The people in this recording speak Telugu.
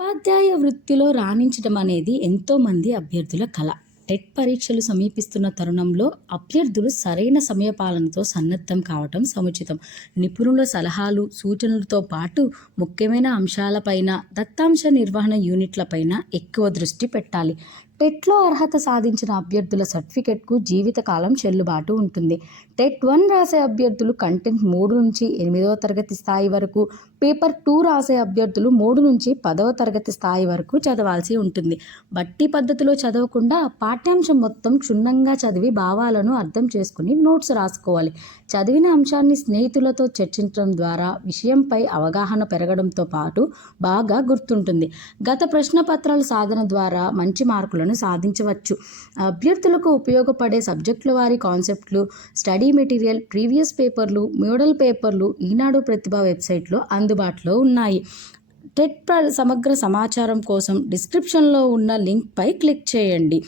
ఉపాధ్యాయ వృత్తిలో రాణించడం అనేది ఎంతోమంది అభ్యర్థుల కల. టెట్ పరీక్షలు సమీపిస్తున్న తరుణంలో అభ్యర్థులు సరైన సమయపాలనతో సన్నద్ధం కావటం సముచితం. నిపుణుల సలహాలు, సూచనలతో పాటు ముఖ్యమైన అంశాలపైన, దత్తాంశ నిర్వహణ యూనిట్లపైన ఎక్కువ దృష్టి పెట్టాలి. టెట్లో అర్హత సాధించిన అభ్యర్థుల సర్టిఫికెట్కు జీవితకాలం చెల్లుబాటు ఉంటుంది. టెట్ 1 రాసే అభ్యర్థులు కంటెంట్ 3 నుంచి 8వ తరగతి స్థాయి వరకు, పేపర్ 2 రాసే అభ్యర్థులు 3 నుంచి 10వ తరగతి స్థాయి వరకు చదవాల్సి ఉంటుంది. బట్టి పద్ధతిలో చదవకుండా పాఠ్యాంశం మొత్తం క్షుణ్ణంగా చదివి భావాలను అర్థం చేసుకుని నోట్స్ రాసుకోవాలి. చదివిన అంశాన్ని స్నేహితులతో చర్చించడం ద్వారా విషయంపై అవగాహన పెరగడంతో పాటు బాగా గుర్తుంటుంది. గత ప్రశ్నపత్రాల సాధన ద్వారా మంచి మార్కులను సాధించవచ్చు. అభ్యర్థులకు ఉపయోగపడే సబ్జెక్టుల వారి కాన్సెప్ట్లు, స్టడీ మెటీరియల్, ప్రీవియస్ పేపర్లు, మోడల్ పేపర్లు ఈనాడు ప్రతిభ వెబ్సైట్లో అందుబాటులో ఉన్నాయి. టెట్ సమగ్ర సమాచారం కోసం డిస్క్రిప్షన్లో ఉన్న లింక్పై క్లిక్ చేయండి.